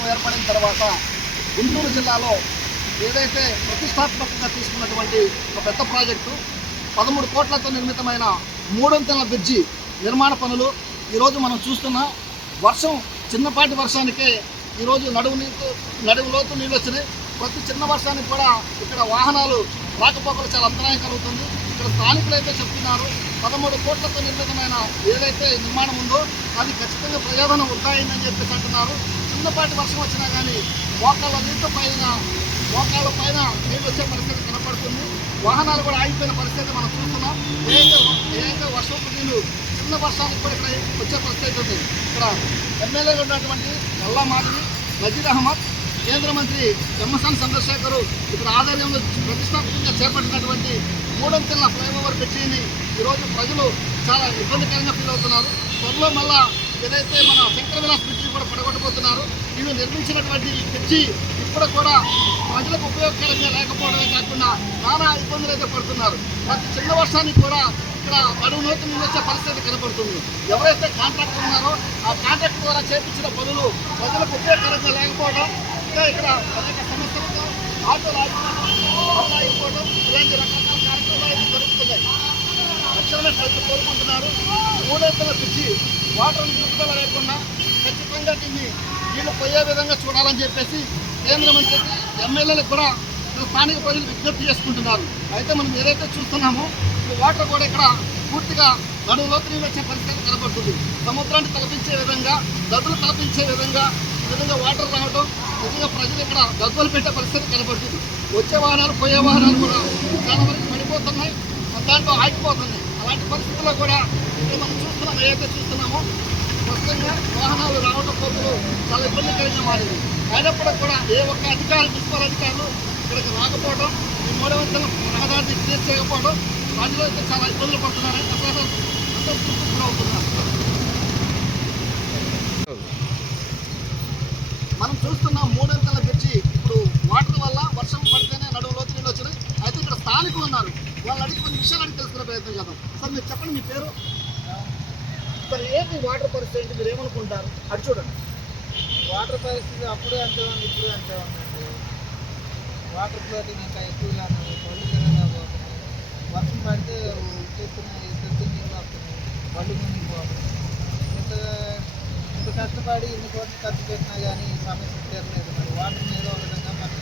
ప్రభుత్వం ఏర్పడిన తర్వాత గుంటూరు జిల్లాలో ఏదైతే ప్రతిష్టాత్మకంగా తీసుకున్నటువంటి ఒక పెద్ద ప్రాజెక్టు పదమూడు కోట్లతో నిర్మితమైన మూడొంతెల బ్రిడ్జి నిర్మాణ పనులు ఈరోజు మనం చూస్తున్న. వర్షం చిన్నపాటి వర్షానికే ఈరోజు నడువు నీకు నడువు లోతు నీళ్ళు వచ్చినాయి. ప్రతి చిన్న వర్షానికి కూడా ఇక్కడ వాహనాలు రాకపోకలు చాలా అంతరాయం కలుగుతుంది. ఇక్కడ స్థానికులు అయితే చెప్తున్నారు పదమూడు కోట్లతో నిర్మితమైన ఏదైతే నిర్మాణం ఉందో అది ఖచ్చితంగా ప్రయోజనం ఉంటాయిందని చెప్పేసి అంటున్నారు. చిన్నపాటి వర్షం వచ్చినా కానీ మోకాళ్ళ నీళ్ళ పైన మోకాళ్ళ పైన నీళ్ళు వచ్చే పరిస్థితి కనపడుతుంది. వాహనాలు కూడా ఆగిపోయిన పరిస్థితి మనం చూస్తున్నాం. ఏదైతే ఏదైతే వర్షపు నీళ్ళు చిన్న వర్షానికి కూడా ఇక్కడ వచ్చే పరిస్థితి ఉంది. ఇక్కడ ఎమ్మెల్యేగా ఉన్నటువంటి ఎల్లా మాధవి నజీర్ అహ్మద్ కేంద్ర మంత్రి ఎమ్మసాని చంద్రశేఖర్ ఇక్కడ ఆధ్వర్యంలో ప్రతిష్టాత్మకంగా చేపట్టినటువంటి మూడంచెల ఫ్లైఓవర్ బ్రిడ్జిని ఈరోజు ప్రజలు చాలా ఇబ్బందికరంగా ఫీల్ అవుతున్నారు. త్వరలో మళ్ళా ఏదైతే మన శంకర విలాస్ బ్రిడ్జి కూడా పడగొట్టబోతున్నారు వీళ్ళు నిర్మించినటువంటి ఈ బ్రిడ్జి ఇప్పుడు కూడా ప్రజలకు ఉపయోగకరంగా లేకపోవడమే కాకుండా నానా ఇబ్బందులు అయితే పడుతున్నారు. ప్రతి చిన్న వర్షానికి కూడా ఇక్కడ అడుగు నోటి నుంచి వచ్చే పరిస్థితి కనబడుతుంది. ఎవరైతే కాంట్రాక్టర్ ఉన్నారో ఆ కాంట్రాక్ట్ ద్వారా చేపించిన పనులు ప్రజలకు ఉపయోగకరంగా లేకపోవడం ఇంకా ఇక్కడ అనేక సమస్యలతో ఆటో ఆగిపోవడం అయిపోవడం ఇలాంటి రకరకాల కార్యక్రమాలు అయితే జరుగుతున్నాయి. తక్షణమే ప్రజలు కోరుకుంటున్నారు మూడేతల పిచ్చి వాటర్ నిలుపుదల లేకుండా ఖచ్చితంగా దీన్ని వీళ్ళు పోయే విధంగా చూడాలని చెప్పేసి కేంద్ర మంత్రికి ఎమ్మెల్యేలకు కూడా స్థానిక ప్రజలు విజ్ఞప్తి చేసుకుంటున్నారు. అయితే మనం ఏదైతే చూస్తున్నామో ఈ వాటర్ కూడా ఇక్కడ పూర్తిగా నడువులోకి నీళ్ళు వచ్చే పరిస్థితి కనబడుతుంది. సముద్రాన్ని తలపించే విధంగా గదులు తలపించే విధంగా ఈ విధంగా వాటర్ రావడం నిజంగా ప్రజలు ఇక్కడ గద్దులు పెట్టే పరిస్థితి కనబడుతుంది. వచ్చే వాహనాలు పోయే వాహనాలు కూడా చాలా వరకు పడిపోతున్నాయి దాంట్లో ఆగిపోతున్నాయి. అలాంటి పరిస్థితుల్లో కూడా ఇక్కడ మనం చూస్తున్నాం ఏదైతే చూస్తున్నామో స్పష్టంగా వాహనాలు రావడం పోతులు చాలా ఇబ్బందికరంగా మారింది అయినప్పటికీ కూడా ఏ ఒక్క అధికారులు మున్సిపల్ అధికారులు ఇక్కడికి రాకపోవడం ఈ మూడవంతుల రహదారిని క్లియర్ చేయకపోవడం ప్రజలు అయితే చాలా ఇబ్బందులు పడుతున్నారని అసలు అసంతృప్తి అవుతున్నారు మనం చూస్తున్నాం మూడంతల బ్రిడ్జి ఇప్పుడు వాటర్ వల్ల వర్షం పడితేనే నడువు లోతు నీళ్ళు వచ్చినాయి. అయితే ఇక్కడ స్థానికులు ఉన్నారు. వాళ్ళు అడిగి కొన్ని విషయాలు అడిగి తెలుసుకునే ప్రయత్నం చేద్దాం. సార్ మీరు చెప్పండి మీ పేరు? సార్ ఏంటి వాటర్ పరిస్థితి ఏంటి? మీరు ఏమనుకుంటారు? అటు చూడండి. వాటర్ పరిస్థితి అప్పుడే అంతే ఉంది ఇప్పుడే అంతే ఉందండి వాటర్ ఫ్లోటింగ్ ఇంకా ఎక్కువగా ఉన్నాయి పళ్ళు తిరగలేకపోతున్నాయి వర్షం పడితే ఉట్టెత్తున్నాయి ఎత్తు నీళ్ళు వస్తున్నాయి పళ్ళు మునిగిపోతున్నాయి ఇంత ఇంత కష్టపడి ఇన్ని కోట్లు ఖర్చు పెట్టినా కానీ సమస్య తీరలేదు. మరి వాటర్ మీద విధంగా మనకి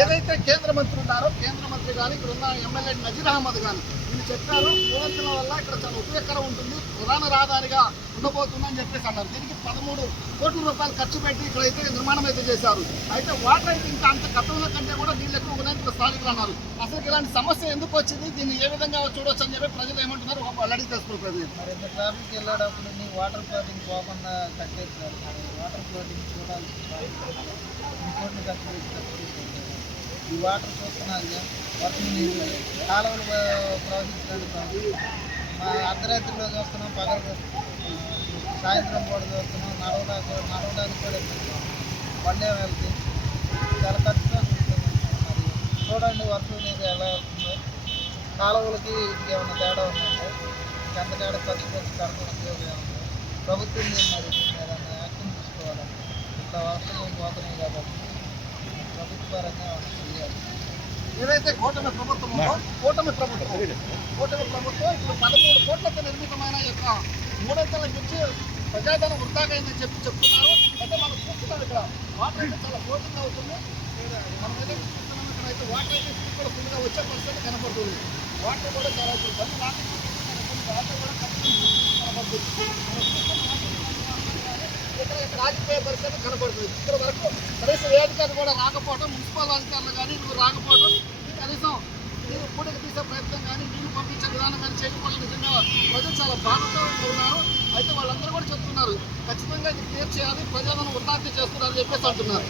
ఏదైతే కేంద్ర మంత్రి ఉన్నారో కేంద్ర మంత్రి కానీ ఇక్కడ ఉన్న ఎమ్మెల్యే నజీర్ అహ్మద్ కానీ వీళ్ళు చెప్పారు మూడంచెల వల్ల ఇక్కడ చాలా ఉపయోగకరం ఉంటుంది. ప్రధాన రహదారిగా ఉండబోతుందని చెప్పేసి అన్నారు. దీనికి పదమూడు కోట్ల రూపాయలు ఖర్చు పెట్టి ఇక్కడ అయితే నిర్మాణం అయితే చేశారు. అయితే వాటర్ అయితే ఇంకా అంత గతంలో కంటే కూడా నీళ్ళు ఎక్కువ ఉన్నాయని ఇక్కడ స్థానికులు అన్నారు. అసలు ఇలాంటి సమస్య ఎందుకు వచ్చింది? దీన్ని ఏ విధంగా చూడొచ్చు అని చెప్పి ప్రజలు ఏమంటున్నారు? వాళ్ళు అడిగి తెలుసుకున్నారు ప్రజలు. మరి ఇంత ట్రాఫిక్ వెళ్ళేటప్పుడు నీ వాటర్ ఫ్లోటింగ్ పోకుండా కట్టేస్తారు. వాటర్ ఫ్లోటింగ్ చూడాలి ఇంకోటి ఖర్చు పెట్టి ఈ వాటర్ చూస్తున్నారు వర్షం నీళ్ళు కాలువలు ప్రవహించడానికి మా అర్ధరాత్రిలో చూస్తున్నాం పగలు సాయంత్రం పూట చూస్తున్నాం. నడవడానికి నడవడానికి కూడా ఇబ్బంది. వండే వెళ్తే చాలా ఖర్చుగా చూడండి వర్షం నీరు ఎలా వస్తుందో. కాలువలకి ఇంకేమైనా తేడా ఉందంటే ఎంత తేడా ఖర్చు పెట్టి కడప ఉపయోగం ప్రభుత్వం మరి దీని యాక్షన్ తీసుకోవాలంటే ఇట్లా వర్షం పోతున్నాయి కాబట్టి ప్రభుత్వ పరంగా ఏమైనా చేయాలి ఏదైతే కూటమి ప్రభుత్వం ఉందో కూటమి ప్రభుత్వం. కూటమి ప్రభుత్వం ఇప్పుడు పదమూడు కోట్లతో నిర్మితమైన యొక్క మూడంతల నుంచి ప్రజాధనం వృధాగా చెప్పి చెప్తున్నారు. అయితే మనం చూస్తున్నాం ఇక్కడ వాటర్ అయితే చాలా ఫ్లోటింగ్ అవుతుంది మనం అయితే చూస్తున్నాం ఇక్కడ అయితే వాటర్ అయితే ఇప్పుడు కూడా ఫుల్గా వచ్చే పరిస్థితి కనపడుతుంది వాటర్ కూడా చాలా ఇప్పుడు బండి రాకపోతే వాటర్ కూడా కనపడుతుంది మనం చూస్తున్నాం ఇక్కడ ఇక్కడ పరిస్థితి కనబడుతుంది ఇక్కడ వరకు కనీసం ఏ కూడా రాకపోవడం మున్సిపల్ అధికారులు కానీ నువ్వు రాకపోవడం కనీసం నీరు పూటకి తీసే ప్రయత్నం కానీ నీళ్ళు పంపించే విధానం కానీ చేయకపోవడం నిజంగా ప్రజలు చాలా బాధతో ఉన్నారు. అయితే వాళ్ళందరూ కూడా చెప్తున్నారు ఖచ్చితంగా ఇది క్లియర్ చేయాలి ప్రజలను ఉత్పత్తి చేస్తున్నారని చెప్పేసి అంటున్నారు.